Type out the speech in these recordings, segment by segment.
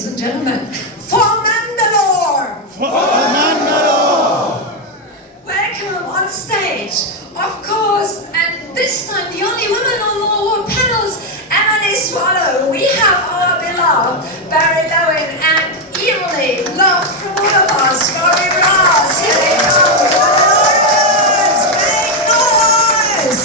ladies and gentlemen, for Mandalore! For Mandalore! Welcome on stage, of course, and this time the only women on all panels, Emily Swallow. We have our beloved Barry Lowin and equally loved from all of us, Rory. Here they come. Glorious! Make noise!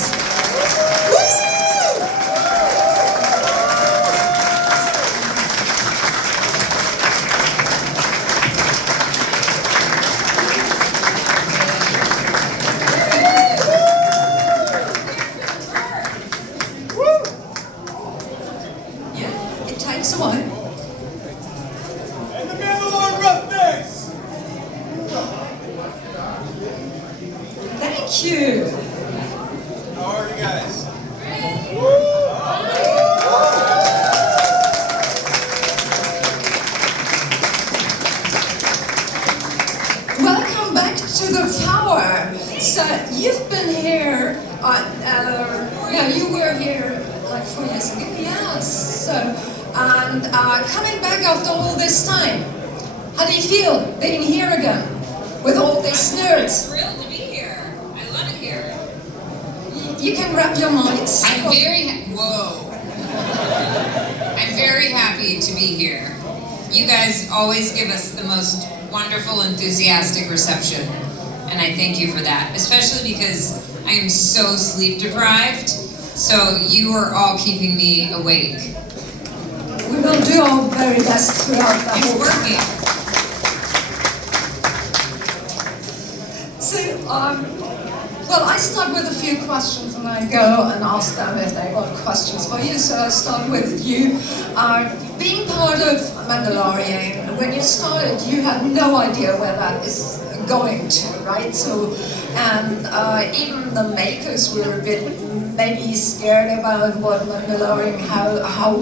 Woo! Yeah, it takes a while. And the Mandalore Roughnecks! Thank you. How are you guys? Welcome back to the tower. So you've been here, you were here like 4 years ago. Yes. So, and coming back after all this time, how do you feel being here again with all these nerds? Thrilled to be here. I love it here. You can grab your mics. I'm very happy to be here. You guys always give us the most wonderful, enthusiastic reception, and I thank you for that, especially because I am so sleep deprived, so you are all keeping me awake. We will do our very best throughout the It's whole working. So, well, I start with a few questions and I go and ask them if they got questions for you. So I start with you. Being part of Mandalorian, when you started, you had no idea where that is going to, right? So, and even the makers were a bit maybe scared about what Mandalorian, how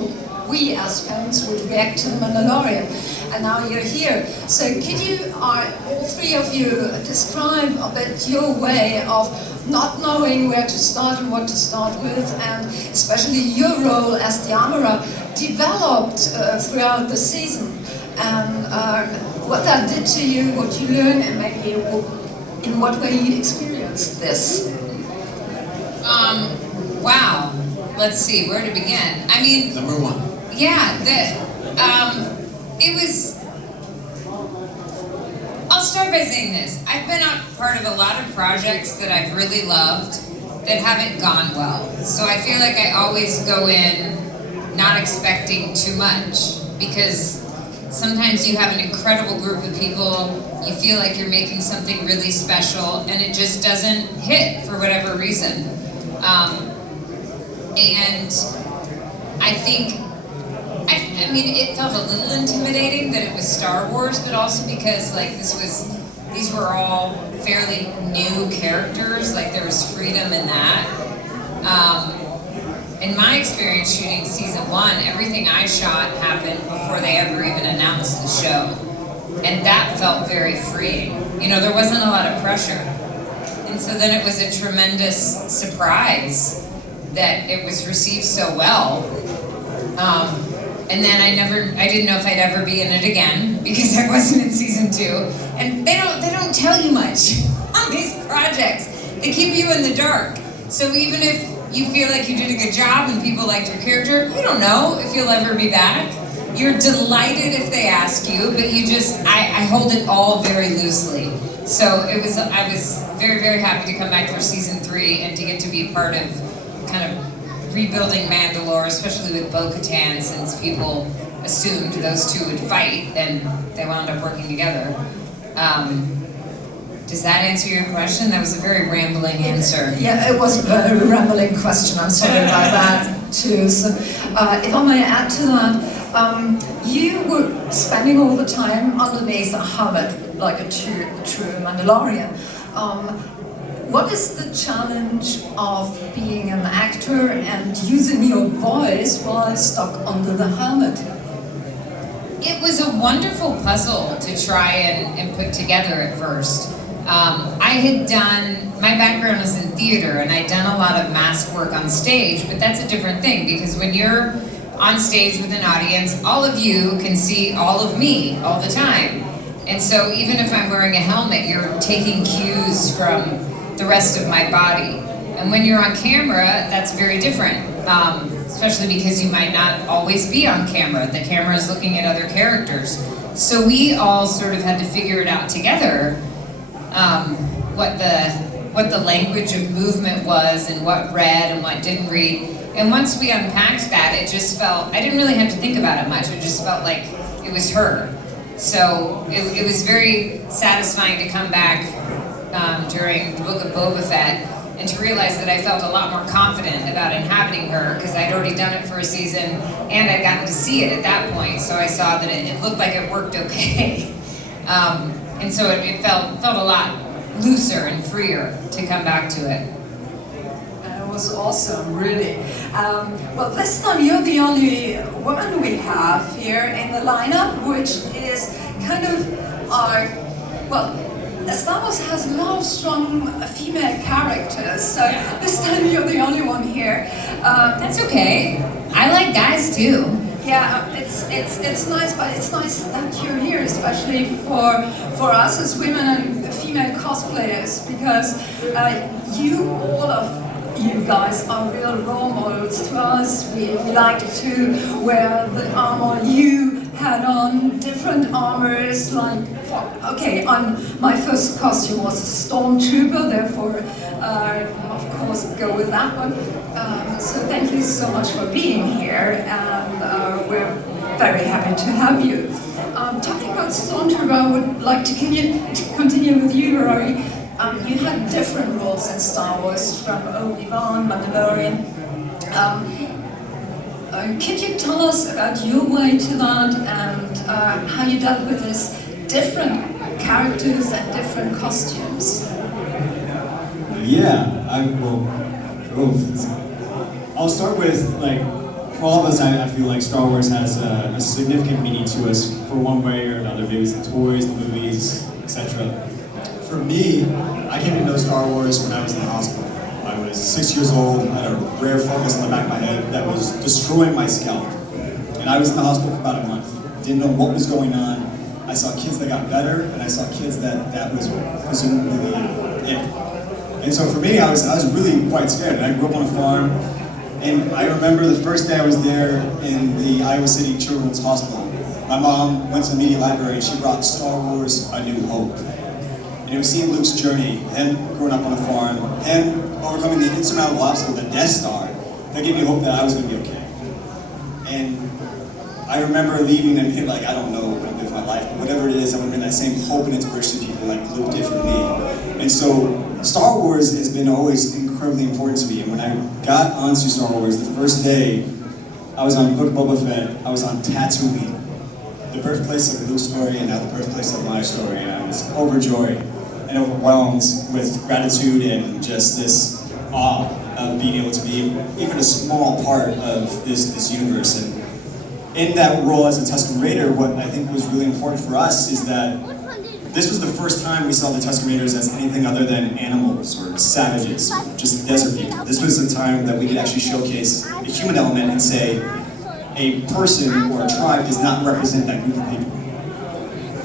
we as fans would react to the Mandalorian. And now you're here. So could you, all three of you, describe a bit your way of not knowing where to start and what to start with, and especially your role as the armorer developed throughout the season, and what that did to you, what you learned, and maybe in what way you experienced this? Wow. Let's see, where to begin? I mean, Number one. yeah, it was, I'll start by saying this. I've been a part of a lot of projects that I've really loved that haven't gone well. So I feel like I always go in not expecting too much, because sometimes you have an incredible group of people, you feel like you're making something really special, and it just doesn't hit for whatever reason. And I think, I mean, it felt a little intimidating that it was Star Wars, but also because like these were all fairly new characters, like there was freedom in that. In my experience shooting season 1, everything I shot happened before they ever even announced the show. And that felt very freeing. You know, there wasn't a lot of pressure. And so then it was a tremendous surprise that it was received so well. And then I didn't know if I'd ever be in it again, because I wasn't in season 2. And they don't tell you much on these projects. They keep you in the dark. So even if you feel like you did a good job and people liked your character, you don't know if you'll ever be back. You're delighted if they ask you, but I hold it all very loosely. So I was very, very happy to come back for season 3 and to get to be part of kind of rebuilding Mandalore, especially with Bo-Katan, since people assumed those two would fight, and they wound up working together. Does that answer your question? That was a very rambling answer. Yeah, it was a very rambling question. I'm sorry about that too. So, if I may add to that, you were spending all the time underneath a helmet, like a true Mandalorian. What is the challenge of being an actor and using your voice while stuck under the helmet? It was a wonderful puzzle to try and put together at first. My background is in theater, and I'd done a lot of mask work on stage, but that's a different thing, because when you're on stage with an audience, all of you can see all of me all the time. And so even if I'm wearing a helmet, you're taking cues from the rest of my body. And when you're on camera, that's very different, especially because you might not always be on camera. The camera is looking at other characters. So we all sort of had to figure it out together, what the language of movement was and what read and what didn't read. And once we unpacked that, it just felt, I didn't really have to think about it much. It just felt like it was her. So it was very satisfying to come back during the Book of Boba Fett and to realize that I felt a lot more confident about inhabiting her because I'd already done it for a season and I'd gotten to see it at that point. So I saw that it looked like it worked okay. And so it felt a lot looser and freer to come back to it. It was awesome, really. Well, this time you're the only woman we have here in the lineup, which is kind of our, well, Star Wars has a lot of strong female characters, so this time you're the only one here. That's okay. I like guys too. Yeah, it's nice, but it's nice that you're here, especially for us as women and female cosplayers, because all of you guys are real role models to us. We like to wear the armor you had on, different armors, like, my first costume was a stormtrooper, therefore, of course, go with that one. So thank you so much for being here, and we're very happy to have you. Talking about stormtrooper, I would like to continue with you, Rory. You had different roles in Star Wars, from Obi-Wan, Mandalorian. Could you tell us about your way to that and how you dealt with these different characters and different costumes? Yeah, I'll start with, for all of us, I feel like Star Wars has a significant meaning to us for one way or another. Maybe it's the toys, the movies, etc. For me, I came to know Star Wars when I was in the hospital. I was 6 years old, I had a rare fungus on the back of my head that was destroying my scalp. And I was in the hospital for about a month. Didn't know what was going on. I saw kids that got better, and I saw kids that was presumably it. And so for me, I was really quite scared. I grew up on a farm, and I remember the first day I was there in the Iowa City Children's Hospital. My mom went to the media library and she brought Star Wars: A New Hope. And it was seeing Luke's journey, him growing up on a farm, him overcoming the insurmountable obstacle, the Death Star, that gave me hope that I was going to be okay. And I remember leaving and being like, I don't know what I'm doing with my life, but whatever it is, I'm going to bring that same hope and inspiration to people like Luke did for me. And so Star Wars has been always incredibly important to me. And when I got onto Star Wars, the first day I was on Book of Boba Fett, I was on Tatooine, the birthplace of Luke's story and now the birthplace of my story. And I was overjoyed and overwhelmed with gratitude and just this awe of being able to be even a small part of this universe. And in that role as a Tusken Raider, what I think was really important for us is that this was the first time we saw the Tusken Raiders as anything other than animals or savages, just desert people. This was a time that we could actually showcase the human element and say a person or a tribe does not represent that group of people.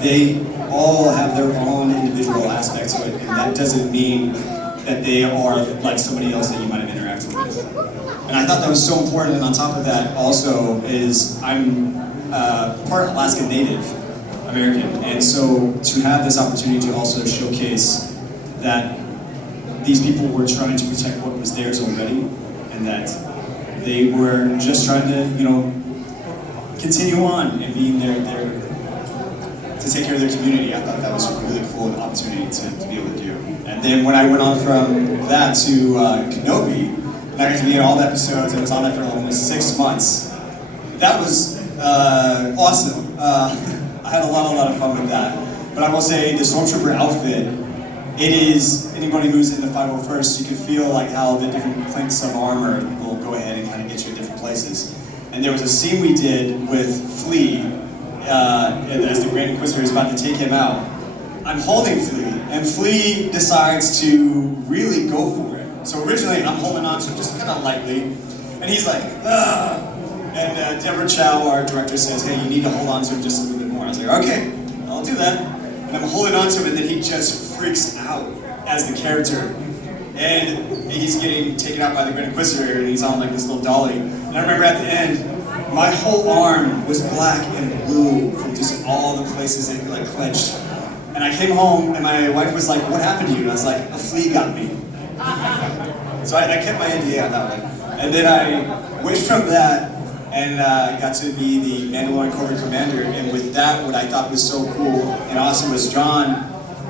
They all have their own individual aspects to it, and that doesn't mean that they are like somebody else that you might have interacted with. And I thought that was so important, and on top of that also is I'm part Alaska Native American, and so to have this opportunity to also showcase that these people were trying to protect what was theirs already, and that they were just trying to, continue on and being there to take care of their community. I thought that was a really cool opportunity to be able to do. And then when I went on from that to Kenobi, and I got to be in all the episodes, I was on that for almost 6 months. That was awesome. I had a lot of fun with that. But I will say the Stormtrooper outfit, it is, anybody who's in the 501st, you can feel like how the different clinks of armor will go ahead and kind of get you in different places. And there was a scene we did with Flea, as the Grand Inquisitor is about to take him out. I'm holding Flea, and Flea decides to really go for it. So originally I'm holding on to him just kind of lightly, and he's like, ugh. And Deborah Chow, our director, says, hey, you need to hold on to him just a little bit more. I was like, okay, I'll do that. And I'm holding on to him, and then he just freaks out as the character. And he's getting taken out by the Grand Inquisitor, and he's on like this little dolly. And I remember at the end, my whole arm was black and blue from just all the places it like clenched. And I came home, and my wife was like, what happened to you? And I was like, a flea got me. So I kept my NDA on that one. And then I went from that and got to be the Mandalorian Corporate Commander. And with that, what I thought was so cool and awesome was John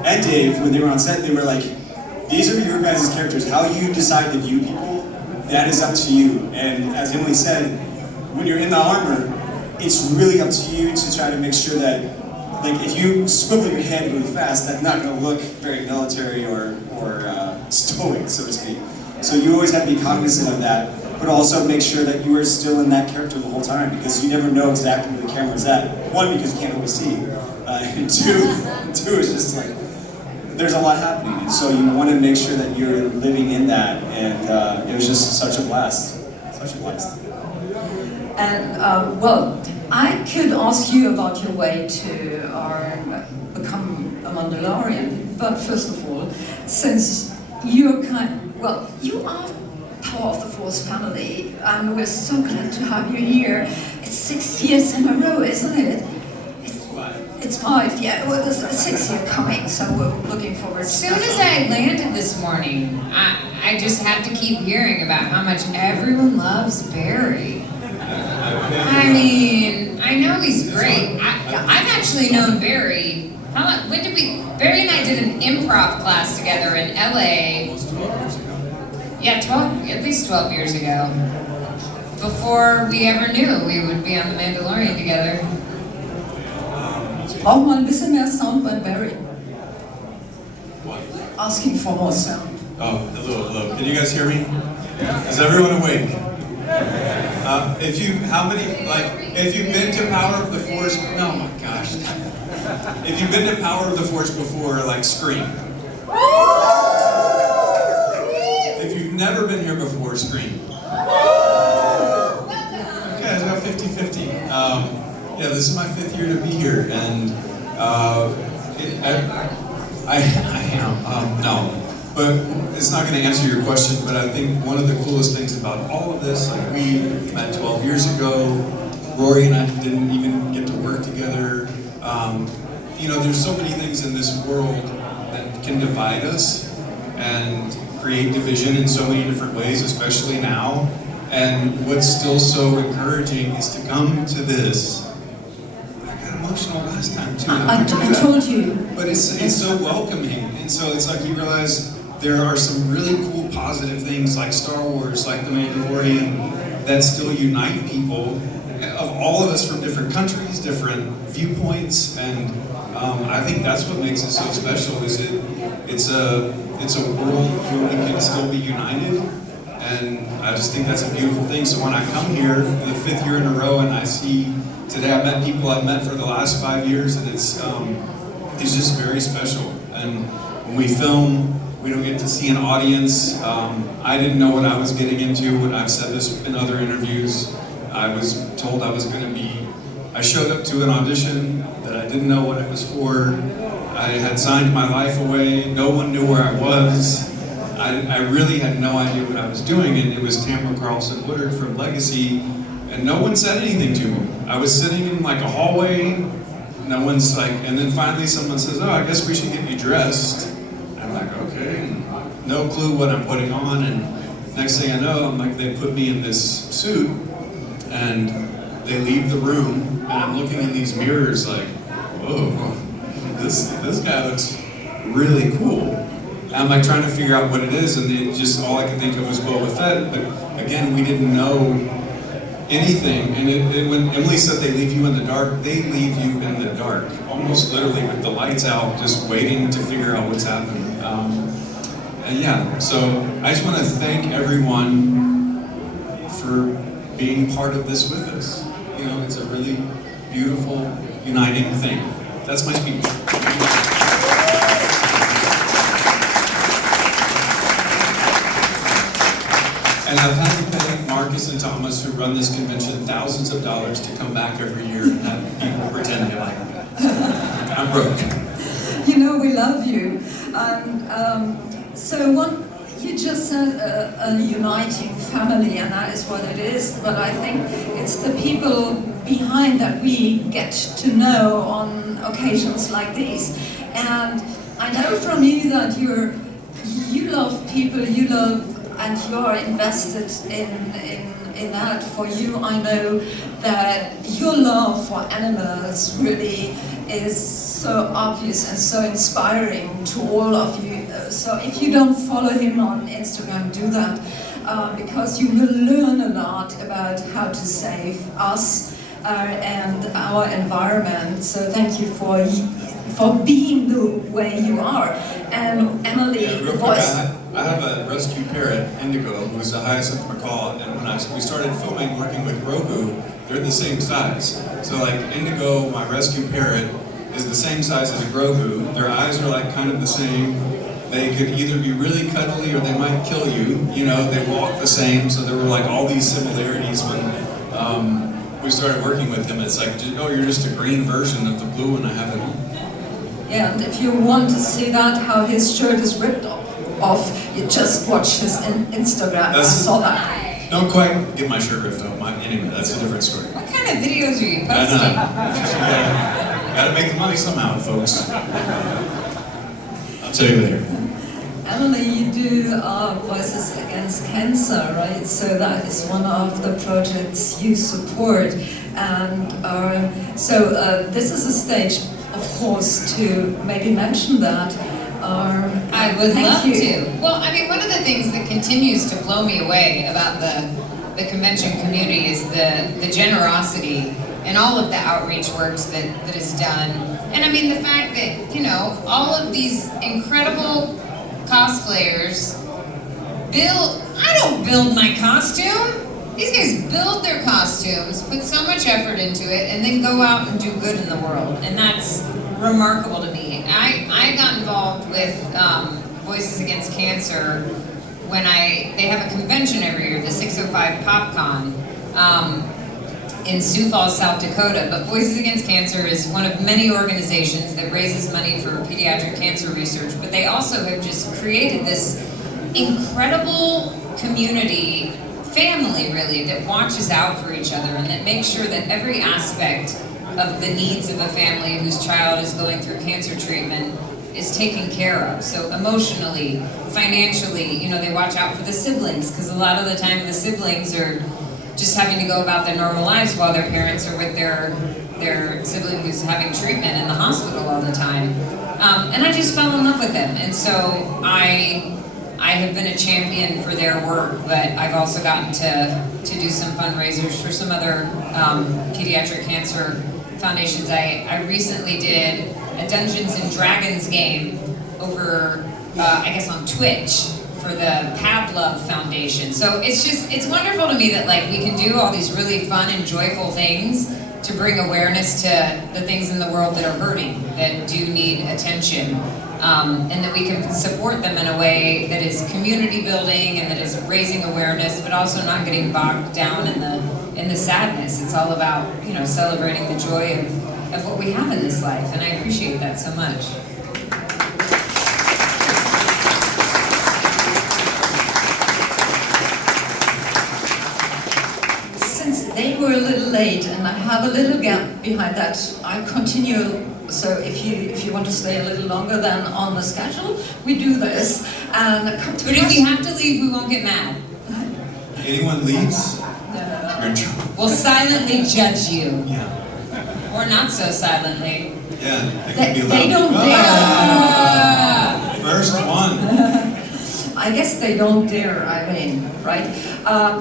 and Dave, when they were on set, they were like, these are your guys' characters. How you decide to view people, that is up to you. And as Emily said, when you're in the armor, it's really up to you to try to make sure that, like, if you swivel your head really fast, that's not going to look very military or stoic, so to speak. So you always have to be cognizant of that, but also make sure that you are still in that character the whole time, because you never know exactly where the camera is at. One, because you can't always see, and two is just like, there's a lot happening, and so you want to make sure that you're living in that, and it was just such a blast. Such a blast. And well, I could ask you about your way to become a Mandalorian, but first of all, since you're you are part of the Force family, and we're so glad to have you here. It's 6 years in a row, isn't it? It's 5, yeah. Well, there's a 6th year coming, so we're looking forward to it. As soon as I landed this morning, I just had to keep hearing about how much everyone loves Barry. I mean, I know he's great. I've actually known Barry. Barry and I did an improv class together in LA. Yeah, at least 12 years ago. Before we ever knew we would be on The Mandalorian together. Ich brauche mal ein bisschen mehr Sound bei Barry. What? Asking for more sound. Oh, hello. Can you guys hear me? Is everyone awake? If you've been to Power of the Force, no, my gosh. If you've been to Power of the Force before, like, scream. If you've never been here before, scream. Okay, it's about 50-50. Yeah, this is my 5th year to be here, and I am. No. But it's not going to answer your question, but I think one of the coolest things about all of this, like, we met 12 years ago, Rory and I didn't even get to work together. There's so many things in this world that can divide us and create division in so many different ways, especially now. And what's still so encouraging is to come to this. I got emotional last time too. I told you. But it's so welcoming, and so it's like you realize there are some really cool positive things like Star Wars, like The Mandalorian, that still unite people, of all of us from different countries, different viewpoints, and I think that's what makes it so special. Is it's a world where we can still be united, and I just think that's a beautiful thing. So when I come here the 5th year in a row, and I see today I've met people I've met for the last 5 years, and it's just very special. And when we film, we don't get to see an audience. I didn't know what I was getting into. When I've said this in other interviews, I was told I was going to be. I showed up to an audition that I didn't know what it was for. I had signed my life away. No one knew where I was. I really had no idea what I was doing, and it was Tamara Carlson Woodard from Legacy, and no one said anything to me. I was sitting in like a hallway. No one's like, and then finally someone says, "Oh, I guess we should get you dressed." I'm like, okay, and no clue what I'm putting on, and next thing I know, I'm like, they put me in this suit, and they leave the room, and I'm looking in these mirrors like, whoa, this guy looks really cool. And I'm like trying to figure out what it is, and it just all I could think of was Boba Fett, but again, we didn't know anything, and when Emily said they leave you in the dark, they leave you in the dark, almost literally with the lights out, just waiting to figure out what's happening. And yeah, so I just want to thank everyone for being part of this with us. It's a really beautiful, uniting thing. That's my speech. And I've had to thank Mark Marcus and Thomas, who run this convention, thousands of dollars to come back every year and have people pretend they're like, I'm broke. You know, we love you. So you just said a uniting family, and that is what it is. But I think it's the people behind that we get to know on occasions like these. And I know from you that you love people, and you are invested in that. For you, I know that your love for animals really is so obvious and so inspiring to all of you. So if you don't follow him on Instagram, do that, because you will learn a lot about how to save us and our environment. So thank you for being the way you are. And Emily, yeah, real quick, I have a rescue parrot, Indigo, who's a hyacinth macaw, and when we started filming working with Grogu, they're the same size. So like Indigo, my rescue parrot, is the same size as a Grogu. Their eyes are like kind of the same. They could either be really cuddly or they might kill you. You know, they walk the same, so there were like all these similarities when we started working with him. It's like, oh, you're just a green version of the blue one I have at home. Yeah, and if you want to see that, how his shirt is ripped off, you just watch his Instagram. I saw that. Don't quite get my shirt ripped off. Anyway, that's a different story. What kind of videos are you posting? Gotta make the money somehow, folks. I'll tell you later. Emily, you do Voices Against Cancer, right? So that is one of the projects you support. And so this is a stage, of course, to maybe mention that. I would love to. Well, I mean, one of the things that continues to blow me away about the convention community is the generosity and all of the outreach works that is done. And I mean, the fact that, you know, all of these incredible cosplayers I don't build my costume. These guys build their costumes, put so much effort into it, and then go out and do good in the world. And that's remarkable to me. I got involved with Voices Against Cancer when they have a convention every year, the 605 PopCon, in Sioux Falls, South Dakota. But Voices Against Cancer is one of many organizations that raises money for pediatric cancer research, but they also have just created this incredible community, family really, that watches out for each other and that makes sure that every aspect of the needs of a family whose child is going through cancer treatment is taken care of. So emotionally, financially, you know, they watch out for the siblings, because a lot of the time the siblings are just having to go about their normal lives while their parents are with their sibling who's having treatment in the hospital all the time. And I just fell in love with them. And so I have been a champion for their work, but I've also gotten to do some fundraisers for some other pediatric cancer foundations. I recently did a Dungeons and Dragons game over, I guess on Twitch, for the Pavlov Foundation. So it's wonderful to me that like we can do all these really fun and joyful things to bring awareness to the things in the world that are hurting, that do need attention, and that we can support them in a way that is community building and that is raising awareness, but also not getting bogged down in the sadness. It's all about, you know, celebrating the joy of what we have in this life, and I appreciate that so much. They were a little late, and I have a little gap behind that. I continue, so if you want to stay a little longer than on the schedule, we do this. And come to but if you have to leave, we won't get mad. Anyone leaves? No. You're in trouble. We'll silently judge you. Yeah. Or not so silently. Yeah, they can be loud. They don't dare. First one. I guess they don't dare, Eileen, right?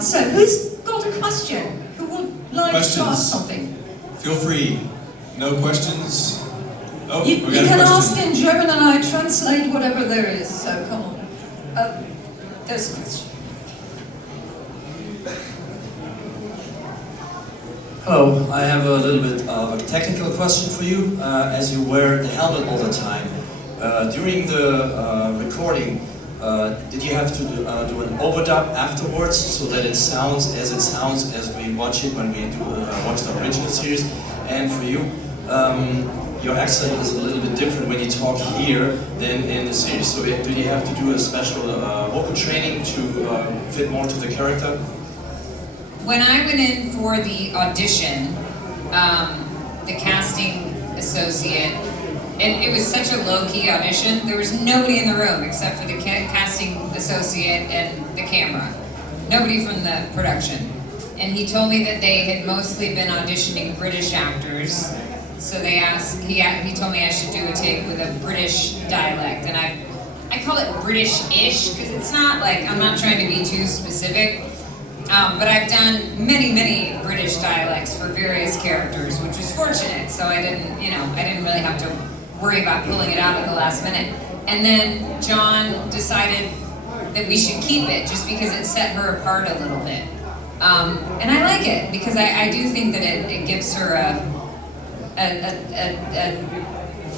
So who's got a question? Who would like to ask something? Feel free. No questions? Oh, You we got a can question. ask in German and I translate whatever there is, so come on. There's a question. Hello, I have a little bit of a technical question for you. As you wear the helmet all the time, during the recording, did you have to do an overdub afterwards so that it sounds as we watch it when we watch the original series? And for you, your accent is a little bit different when you talk here than in the series. So do you have to do a special vocal training to fit more to the character? When I went in for the audition, the casting associate, and it was such a low-key audition, there was nobody in the room except for the casting associate and the camera. Nobody from the production. And he told me that they had mostly been auditioning British actors. So they asked, he told me I should do a take with a British dialect. And I call it British-ish, because it's not like, I'm not trying to be too specific. But I've done many British dialects for various characters, which was fortunate. So I didn't really have to worry about pulling it out at the last minute. And then John decided that we should keep it just because it set her apart a little bit. And I like it because I do think that it gives her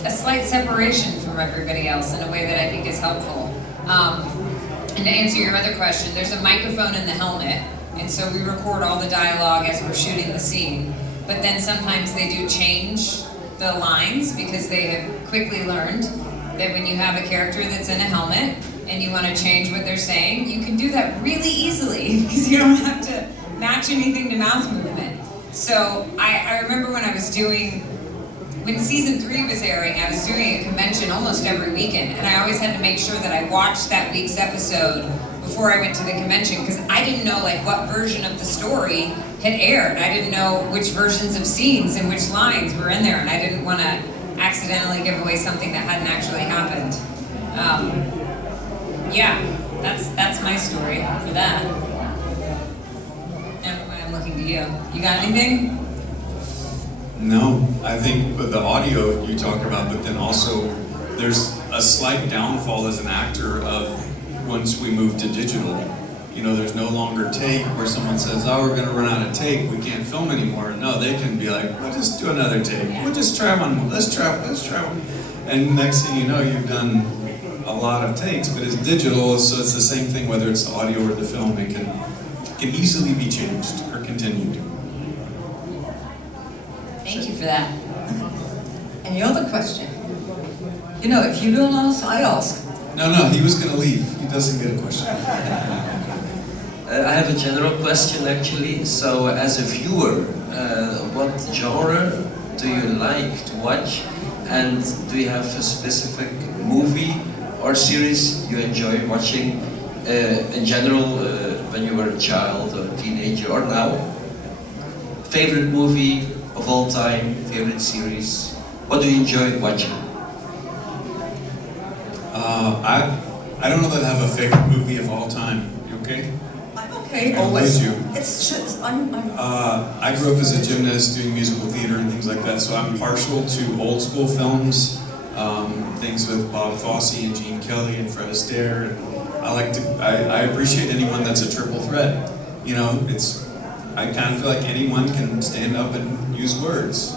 a slight separation from everybody else in a way that I think is helpful. And to answer your other question, there's a microphone in the helmet, and so we record all the dialogue as we're shooting the scene. But then sometimes they do change the lines because they have quickly learned that when you have a character that's in a helmet and you want to change what they're saying, you can do that really easily because you don't have to match anything to mouth movement. So I remember when season 3 was airing, I was doing a convention almost every weekend, and I always had to make sure that I watched that week's episode before I went to the convention because I didn't know like what version of the story had aired. I didn't know which versions of scenes and which lines were in there, and I didn't want to accidentally give away something that hadn't actually happened. Yeah, that's my story for that. Now I'm looking to you. You got anything? No, I think with the audio you talk about, but then also there's a slight downfall as an actor of once we move to digital. You know, there's no longer take where someone says, oh, we're gonna run out of take, we can't film anymore. No, they can be like, we'll just do another take. We'll just try one more, let's try one. And next thing you know, you've done a lot of takes, but it's digital, so it's the same thing whether it's the audio or the film, it can easily be changed or continued. Thank you for that. Any other question? You know, if you don't ask, I ask. No, he was gonna leave. He doesn't get a question. I have a general question actually. So as a viewer, what genre do you like to watch? And do you have a specific movie or series you enjoy watching in general when you were a child or teenager or now? Favorite movie of all time, favorite series? What do you enjoy watching? I don't know that I have a favorite movie of all time. You okay? I'm okay, I'll always. lose you. It's just, I grew up as a gymnast doing musical theater and things like that, so I'm partial to old school films, things with Bob Fosse and Gene Kelly and Fred Astaire. I appreciate anyone that's a triple threat. You know, I kind of feel like anyone can stand up and use words.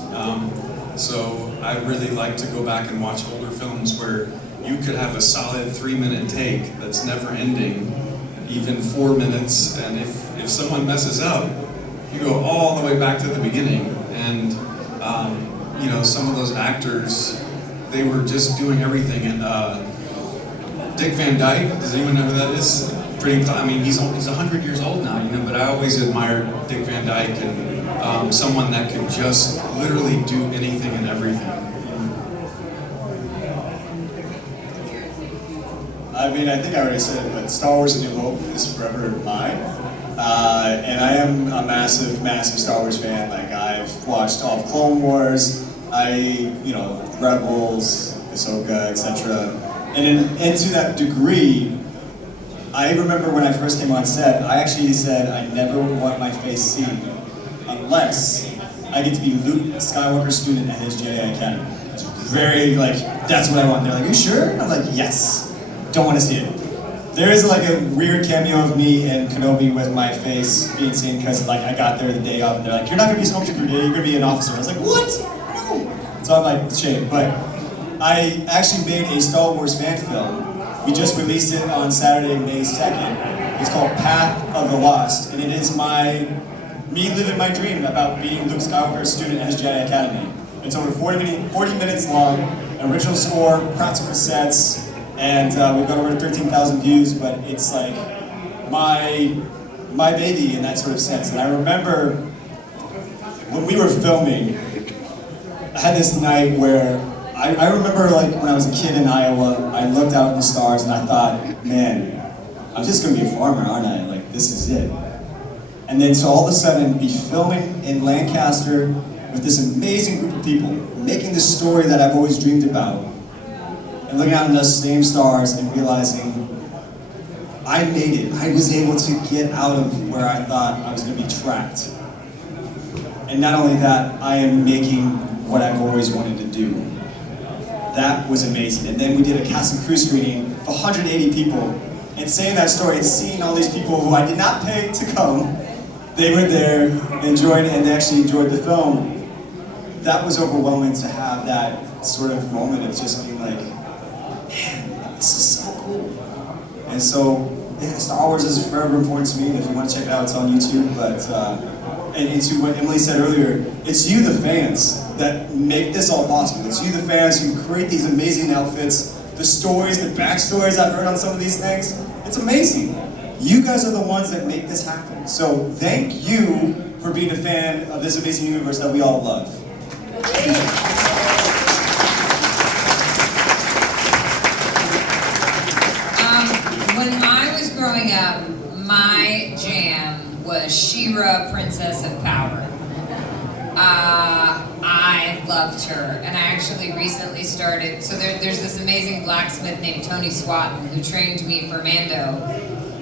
So I really like to go back and watch older films where you could have a solid 3-minute take that's never ending, even 4 minutes, and if someone messes up, you go all the way back to the beginning. And you know, some of those actors, they were just doing everything. And Dick Van Dyke, does anyone know who that is? I mean, he's 100 years old now, you know, but I always admired Dick Van Dyke and someone that could just literally do anything and everything. I mean, I think I already said it, but Star Wars: A New Hope is forever mine. And I am a massive Star Wars fan. Like, I've watched all of Clone Wars, Rebels, Ahsoka, etc. And to that degree, I remember when I first came on set, I actually said I never want my face seen unless I get to be Luke Skywalker's student at his Jedi Academy. It's very, that's what I want. They're like, you sure? And I'm like, yes. Don't want to see it. There is a weird cameo of me and Kenobi with my face being seen because I got there the day of and they're like, you're not going to be a stormtrooper today, you're going to be an officer. I was like, what? No. So I'm like, shame. But I actually made a Star Wars fan film We just released it on Saturday, May 2nd. It's called Path of the Lost, and it is me living my dream about being Luke Skywalker's student at his Jedi Academy. It's over 40 minutes long, original score, practical sets, and we've got over 13,000 views, but it's like my baby in that sort of sense. And I remember when we were filming, I had this night where I remember like when I was a kid in Iowa, I looked out at the stars and I thought, man, I'm just gonna be a farmer, aren't I? Like, this is it. And then to all of a sudden be filming in Lancaster with this amazing group of people, making this story that I've always dreamed about, and looking out at those same stars and realizing I made it. I was able to get out of where I thought I was gonna be trapped. And not only that, I am making what I've always wanted to do. That was amazing. And then we did a cast and crew screening of 180 people. And saying that story and seeing all these people who I did not pay to come, they were there, enjoying it, and they actually enjoyed the film. That was overwhelming to have that sort of moment of just being like, man, this is so cool. And so, yeah, Star Wars is forever important to me. And if you want to check it out, it's on YouTube. But and to what Emily said earlier, it's you, the fans, that make this all possible. It's you, the fans, who create these amazing outfits, the stories, the backstories I've heard on some of these things. It's amazing. You guys are the ones that make this happen. So thank you for being a fan of this amazing universe that we all love. When I was growing up, my jam was She-Ra, Princess of Power. I loved her, and I actually recently started, so there's this amazing blacksmith named Tony Swatton who trained me for Mando,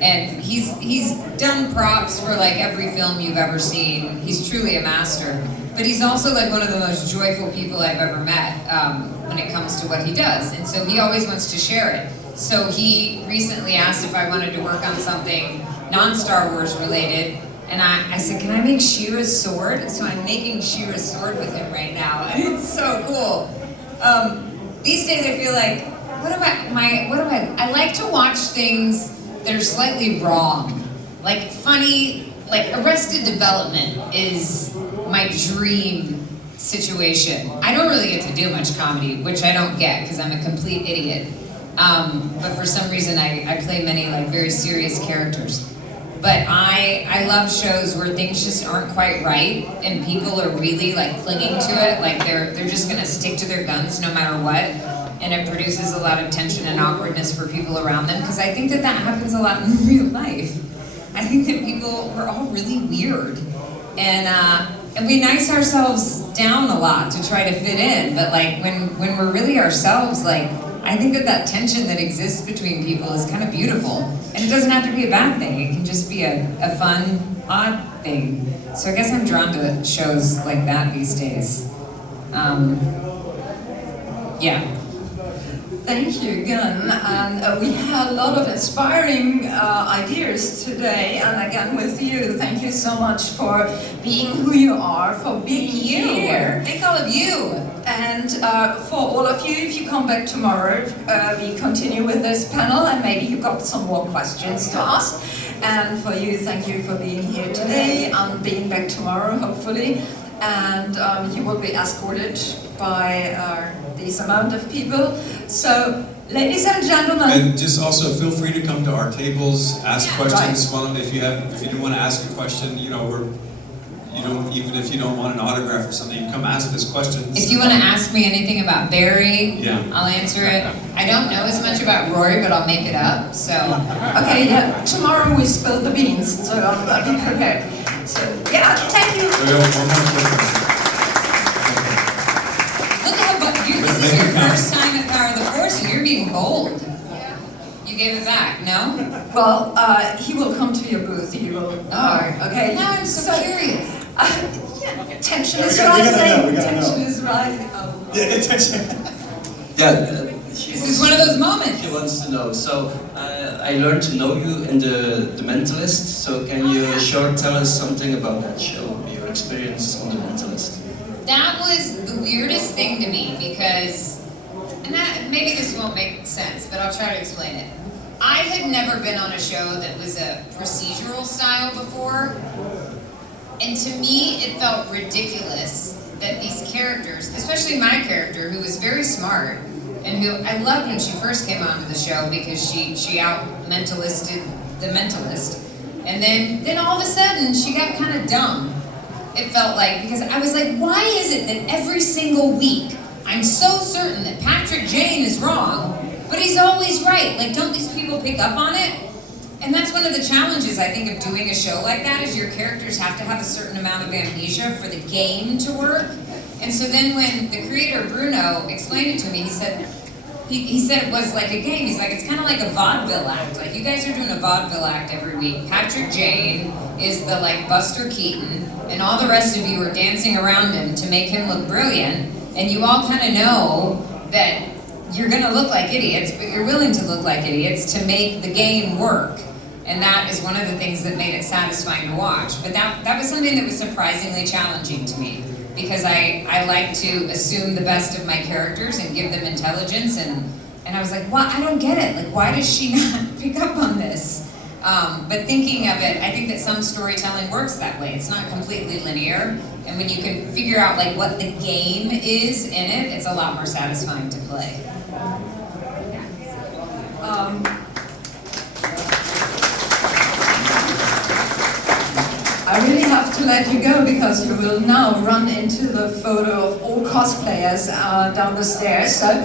and he's done props for like every film you've ever seen. He's truly a master, but he's also like one of the most joyful people I've ever met when it comes to what he does, and so he always wants to share it. So he recently asked if I wanted to work on something non-Star Wars related, and I said, can I make She-Ra's sword? So I'm making She-Ra's sword with him right now, and it's so cool. These days I feel like, I like to watch things that are slightly wrong. Like funny, like Arrested Development is my dream situation. I don't really get to do much comedy, which I don't get because I'm a complete idiot. But for some reason I play many like very serious characters. But I love shows where things just aren't quite right and people are really like clinging to it, like they're just gonna stick to their guns no matter what, and it produces a lot of tension and awkwardness for people around them, because I think that happens a lot in real life. I think that we're all really weird, and we nice ourselves down a lot to try to fit in, but like when we're really ourselves, like I think that tension that exists between people is kind of beautiful. And it doesn't have to be a bad thing. It can just be a fun, odd thing. So I guess I'm drawn to shows like that these days. Yeah. Thank you again, and we had a lot of inspiring ideas today, and again with you, thank you so much for being who you are, for being here. Thank all of you. And for all of you, if you come back tomorrow, we continue with this panel, and maybe you got some more questions to ask. And for you, thank you for being here today, and being back tomorrow, hopefully. And you will be escorted by this amount of people. So, ladies and gentlemen. And just also feel free to come to our tables, ask questions. Right. Well, if you do want to ask a question, even if you don't want an autograph or something, you come ask us questions. If you want to ask me anything about Barry, yeah, I'll answer it. I don't know as much about Rory, but I'll make it up. So. Okay, yeah. Tomorrow we spill the beans, so I'll be prepared. So, yeah, thank you. We have one more question. Look how this is your first time at Power of the Force, and you're being bold. You gave it back, no? Well, he will come to your booth. You will. Okay. Now I'm so curious. Yeah, tension is We gotta rising. know. Tension is rising. Oh. Yeah, tension. Yeah, This is one of those moments. She wants to know. So I learned to know you in the Mentalist. So can you tell us something about that show, your experience on the Mentalist? That was the weirdest thing to me, because Maybe this won't make sense, but I'll try to explain it. I had never been on a show that was a procedural style before, and to me it felt ridiculous that these characters, especially my character, who was very smart, and who I loved when she first came onto the show because she out-mentalisted the mentalist, and then all of a sudden she got kind of dumb. It felt like, because I was like, why is it that every single week I'm so certain that Patrick Jane is wrong, but he's always right? Like, don't these people pick up on it? And that's one of the challenges, I think, of doing a show like that, is your characters have to have a certain amount of amnesia for the game to work. And so then when the creator, Bruno, explained it to me, he said it was like a game. He's like, it's kind of like a vaudeville act. Like, you guys are doing a vaudeville act every week. Patrick Jane is the, like, Buster Keaton, and all the rest of you are dancing around him to make him look brilliant. And you all kind of know that you're going to look like idiots, but you're willing to look like idiots to make the game work. And that is one of the things that made it satisfying to watch. But that was something that was surprisingly challenging to me, because I like to assume the best of my characters and give them intelligence, and I was like, well, I don't get it. Like, why does she not pick up on this? But thinking of it, I think that some storytelling works that way. It's not completely linear, and when you can figure out like what the game is in it, it's a lot more satisfying to play. I really have to let you go because you will now run into the photo of all cosplayers down the stairs. So,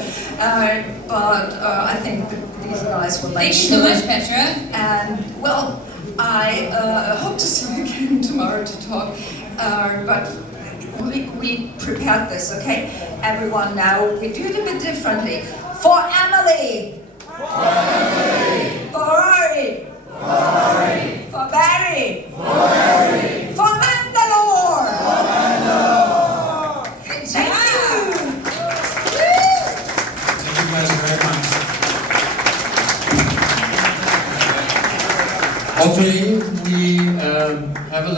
but I think these guys will make sure. Thank you so much, Petra. And well, I hope to see you again tomorrow to talk. But we prepared this, okay? Everyone now, we do it a bit differently. For Emily! For Emily! For Rory! For Rory! For Barry! For Barry! For Mandalore! For Mandalore! Thank you! Thank you guys very much. Okay, we have a little